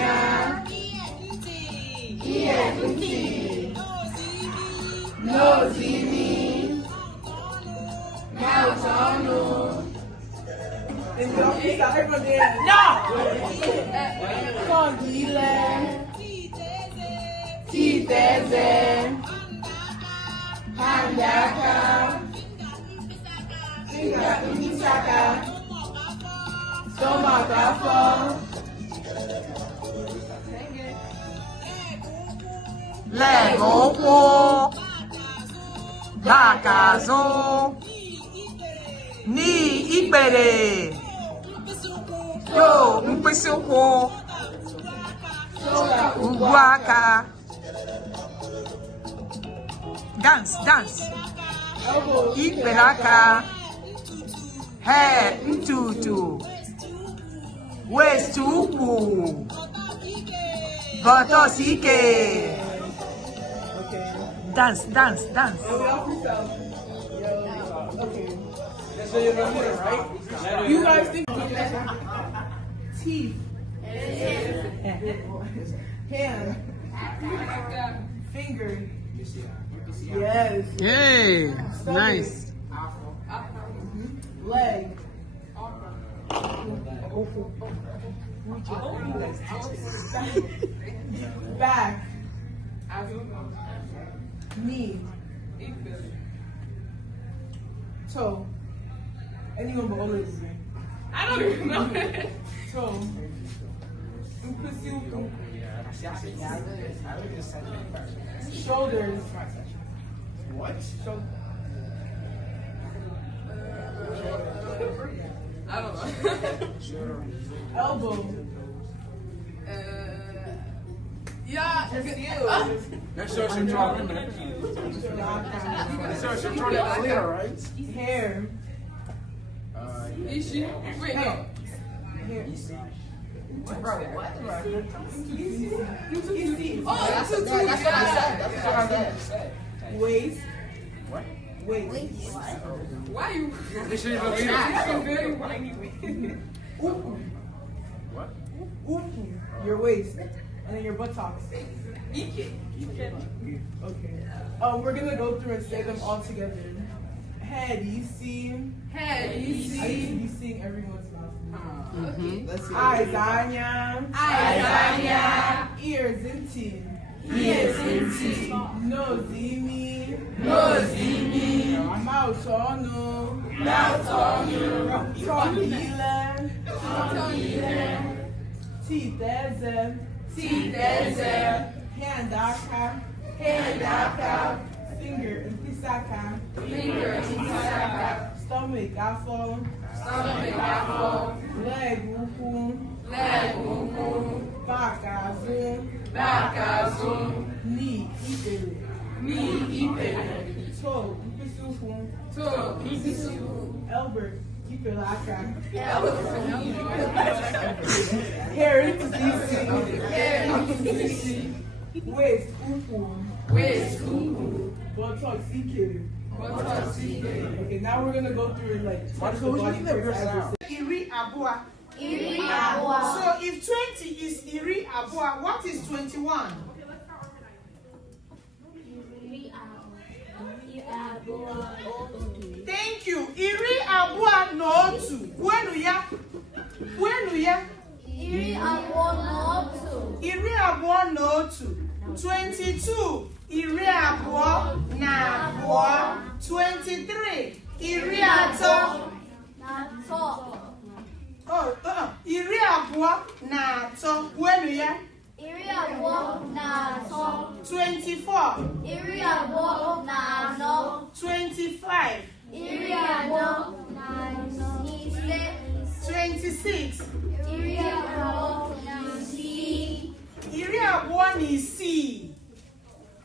anya. Iye nti. Nozimi. Nautonu. In the office, everyone there. No! Kongile. Titeze. Handaka. Finger Imisaka. Stomach-afo. Leg okwu. Back azụ. Ni ikpere. Yo mkpịsị ụkwụ. Ugwu aka. Dance, dance. Ikpere aka. Hair ntutu. Waist ukwu. Buttocks ike. Dance, dance, dance. Okay. So you're gonna hit it, right? You guys think teeth. Hand. Finger. Yes. Yay! Nice. Leg. Back. Knee. Toe. Anyone but always. I don't even know. Toe. Shoulders. What? I don't know. Elbow. Yeah, Just you. That shows you're trying to clear, right? Hair. Ichie. Wait, no. Hair. Bro, what? Easy. Oh, that's what I said. Waist. What? Waist. Why you? They should even leave it. Very whiny. What? Upu. Your waist. And then your buttocks. Ichie. Okay. We're gonna go through and say them all together. Head, you see. Head, I used to be seeing everyone's mouth. Let's see. Eyes, anya. Eyes, anya. Ears, inti. Ears, inti. Nose, imi. Nose, imi. Mouth, onu. Mouth, onu. Tongue, ile. Tongue, ile. Teeth, eze. Teeth, eze. Hand, aka. Hand, aka. Finger, mpisaka. Finger, mpisaka. Stomach, afo. Stomach, afo. Leg, ukwu. Leg, ukwu. Back, azụ. Back, azụ. Knee, ikpere. Knee, ikpere. Toe, mkpịsị ụkwụ. Toe, mkpịsị ụkwụ. Elbow, ikpere aka. Elbow. Hair, ntutu isi. Hair, ntutu isi. Waist, ukwu. Waist, ukwu. Buttocks, ikere. Buttocks, ikere. Okay, now we're gonna go through and like touch the body parts as we say. Iri abua. Iri abua. So if 20 is iri abua, what is 21? Thank you. Iri abua no otu. Kwenu ya. Kwenu ya. Iri abụọ na otu. Iri abua no otu. 22. Iri abua na abua. 23. Iri atọ. Na atọ. Oh, iri abua na atọ. Kwenu ya. Iri abụọ na atọ. 24. Iri abụọ na anọ. 25. Iri abụọ na ise. 26. Iri abụọ na isii. Iri abụọ na isii.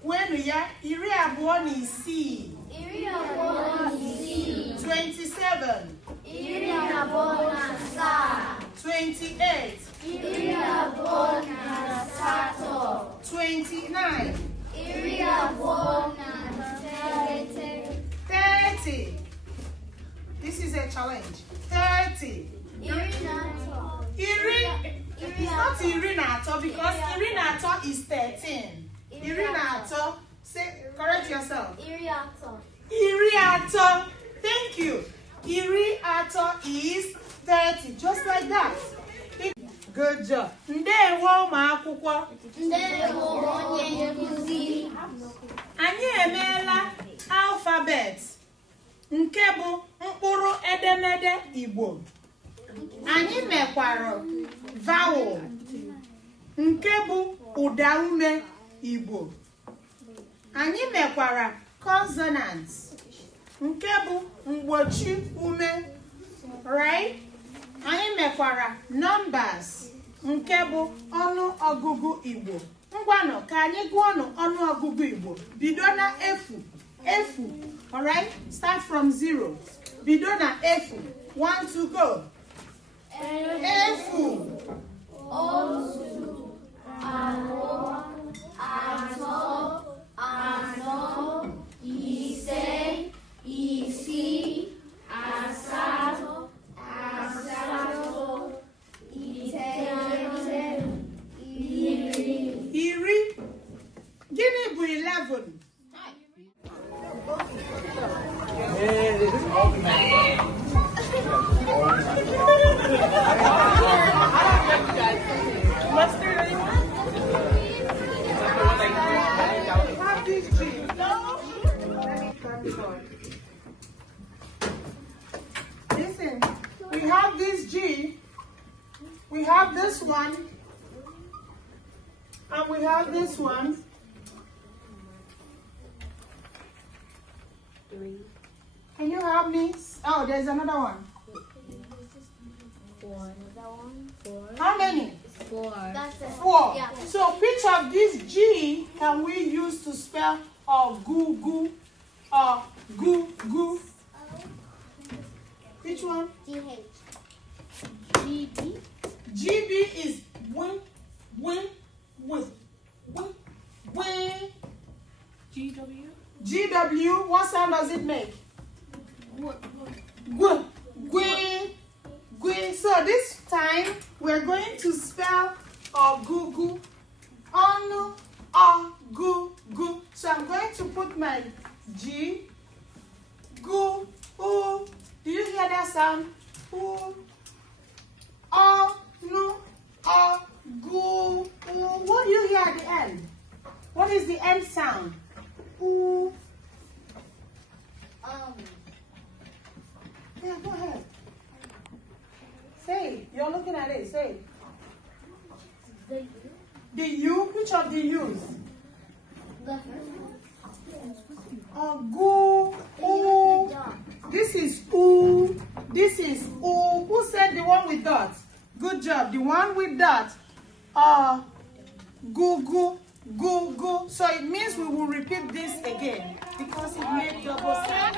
Kwenu ya. Iri abụọ na isii. Iri abụọ na isii. 27. Iri abụọ na asaa. 28. Iri abụọ na asatọ. 29. Iri abụọ na iteghete. 30. This is a challenge. 30. Iri na atọ. It's not iri. irinato because irinato is 13. Irinato. Say, correct yourself. Iriato. Thank you. Iriato is 30. Just like that. Good job. Ndewo ụmụakwụkwọ. Ndewo onye nkuzi. Anyị emeela alphabet nke bụ mkpụrụ edemede Igbo. Anyị mekwara vowel nke bụ ụda ume Igbo. Anyị mekwara consonants nke bụ mgbochi ume, right? Anyị mekwara numbers nke bụ ọnụ ọgụgụ Igbo. Ngwanụ ka anyị gụọ ọnụ ọgụgụ Igbo. Bido na efu. Efu. All right? Start from 0. Bido na efu. 1 to go. Efu. Otu, abụọ, atọ, anọ, ise, isii, asatọ, iteghete, Iri. Gịnị bụ 11? Hey, this is all the Mustard, anyone? Have this G. No. Listen, we have this G. We have this one. And we have this one. 3. Can you help me? Oh, there's another one. 4. How many? 4. That's it. 4. Yeah. So which of these G can we use to spell goo goo or goo goo? Which one? GH. GB is win, win, win, win, win. GW. GW, what sound does it make? Gwin, gwin, gwin. So this time we're going to spell ogugu, onu, ogugu. So I'm going to put my G, gu, u. Do you hear that sound? U, onu, ogu, u. What do you hear at the end? What is the end sound? U. Yeah, go ahead. Say it. You're looking at it. Say it. The U. Which of the U's? Gu. U. This is U. This is U. Who said the one with dots? Good job. The one with dots. Gu gu gu gu. So it means we will repeat this again because it made double sound.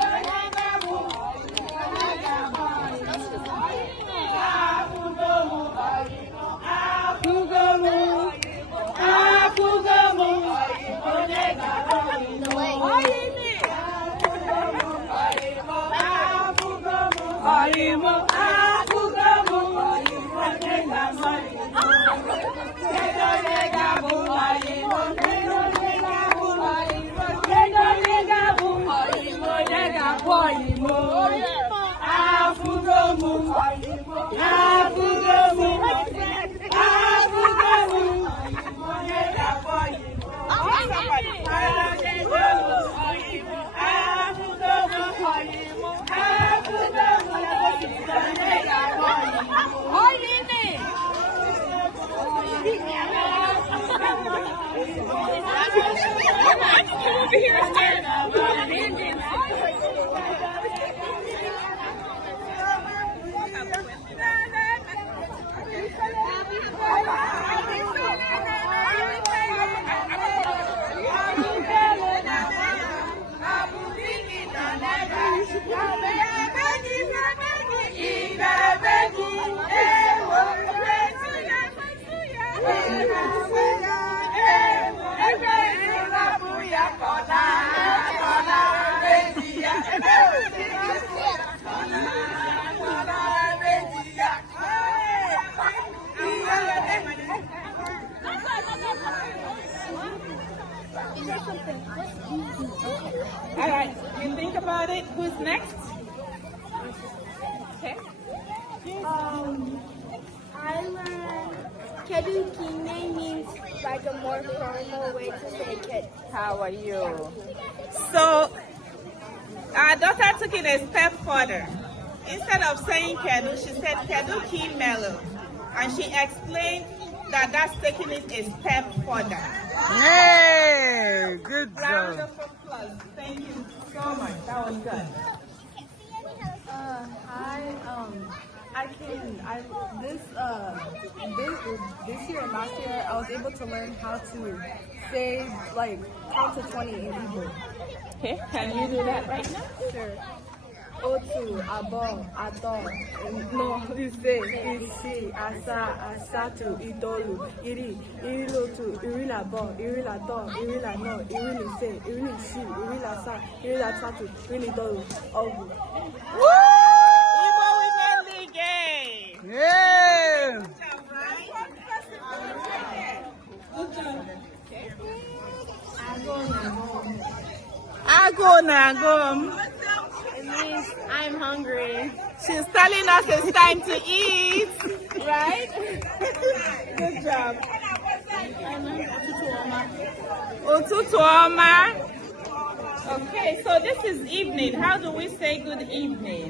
about it. Who's next? Okay. I learned Kedu Kine means like a more formal way to say kid. How are you? So, our daughter took it a step further. Instead of saying Kedu, she said Kedu Ki Melo. And she explained that that's taking it a step further. Hey, good Round job. of applause. Thank you so much. That was good. This year and last year I was able to learn how to say like count to 20 in Igbo. Okay, can you do that right now? Sure. Otu, abo, ato, no, ise, isi, asa, asatu, itolu, iri, irilotu, irilabo, irilato, irilano, irilise, irilisi, irilasa, irilatatu, irilitolu, ogu. Woo! Igbo Women League! Yeah. Good job. Ago nagom. It means I'm hungry. She's telling us it's time to eat, right? Good job. Ụtụtụ ọma. Okay, so this is evening. How do we say good evening?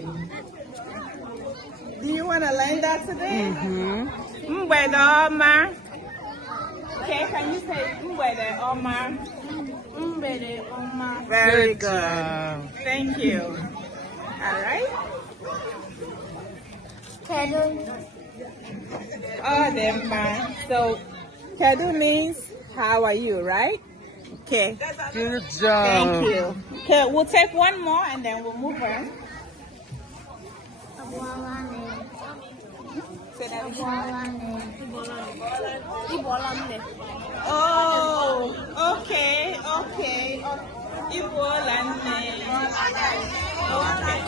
Do you want to learn that today? Mgbede ọma. Okay, can you say mgbede ọma? Umbere Oma. Very good. job. Thank you. All right. Kedu. Oh, then fine. So, Kedu means how are you, right? Okay. Good job. Thank you. Okay, we'll take one more and then we'll move on. Say that again. Oh, okay. Igbo land name. Okay.